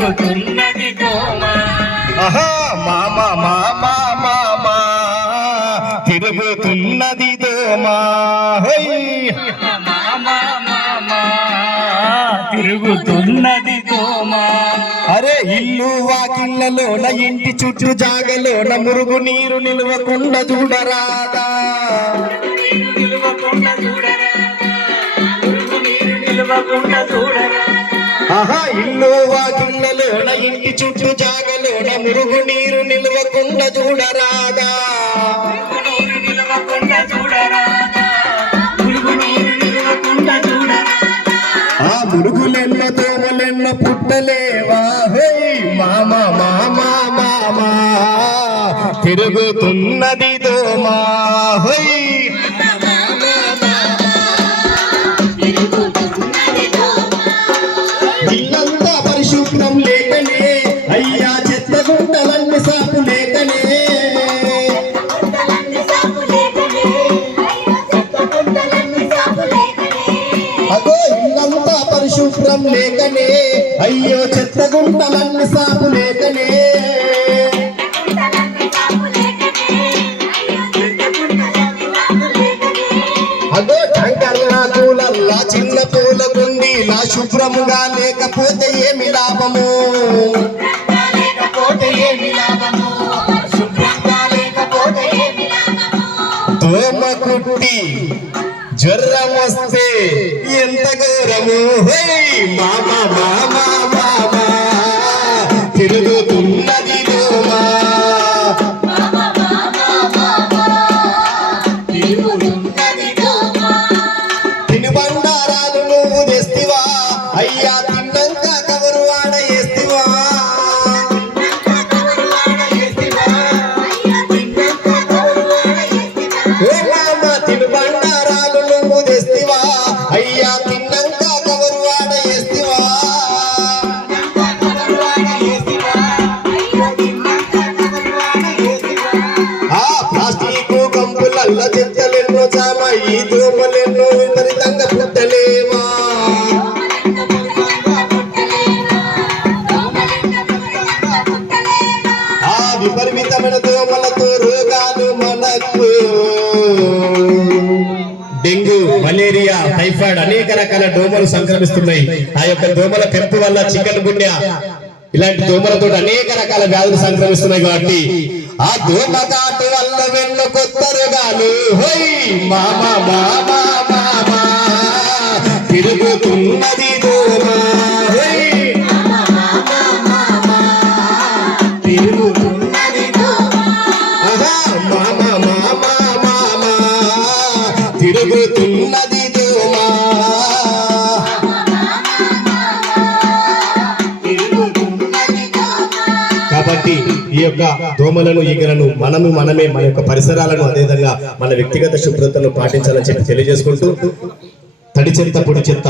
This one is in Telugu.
తిరుగుతున్నది దోమ. ఆహా మామ మామ మామ తిరుగుతున్నది దోమ. తిరుగుతున్నది దోమ. అరే ఇల్లు వాకిళ్ళలోన ఇంటి చుట్టూ జాగలోన మురుగు నీరు నిలవకుండా చూడరాదా. ఆహా ఇల్లు వాకిళ్ళలోన ఇంటి చుట్టూ జాగలోన మురుగు నీరు నిలవకుండా చూడరాదా. ఆ మురుగులెన్న దోమలెన్న పుట్టలేవా. మామ మామ మామ తిరుగుతున్నది దోమ. ఇల్లంతా పరిశుభ్రం లేకనే అయ్యా చెత్త గుంటలన్నీ సాపు లేకనే. అగో ఇల్లంతా పరిశుభ్రం లేకనే అయ్యో చెత్త గుంటలన్నీ సాపు లేకనే. అగో టంకల్లా పూలల్లా చిన్న పూల గుండీలా శుభ్రముగా లేకపోతే ఏమి లాభము. దోమ కుట్టి జ్వరం వస్తే ఎంత ఘోరము. మామ మామ మామ తిరుగుతున్నది దోమ. తినుబండారాలు నువ్వు తెస్తివా అయ్యా తిన్నాక కవరు వాడ వేస్తివా. తినుబండారాలు నువ్వు తెస్తివా అయ్యా తిన్నాక కవరు వాడ వేస్తివా. ఆ ప్లాస్టిక్ కంపులల్ల చెత్తలెన్నో చామ ఈ దోమలెన్నో విపరీతంగా పుట్టలేవా. ఆ విపరీతమైన దోమలతో రోగాలు మనకు డెంగ్యూ మలేరియా టైఫాయిడ్ అనేక రకాల దోమలు సంక్రమిస్తున్నాయి. ఆ యొక్క దోమల పెంపు వల్ల చికెన్ గుండె ఇలాంటి దోమలతో అనేక రకాల వ్యాధులు సంక్రమిస్తున్నాయి. కాబట్టి ఆ దోమ కాటు వల్ల వెన్న కొత్త రోగాలు. మామ మామ మామ తిరుగుతున్నది దోమ. తిరుగుతున్నది దోమ. ఆహా మామ మామ మామ తిరుగుతున్నది దోమ. కాబట్టి ఈ యొక్క దోమలను ఈగలను మనమే మన యొక్క పరిసరాలను అదేవిధంగా మన వ్యక్తిగత శుభ్రతను పాటించాలని చెప్పి తెలియజేసుకుంటూ తడి చెత్త పొడి చెత్త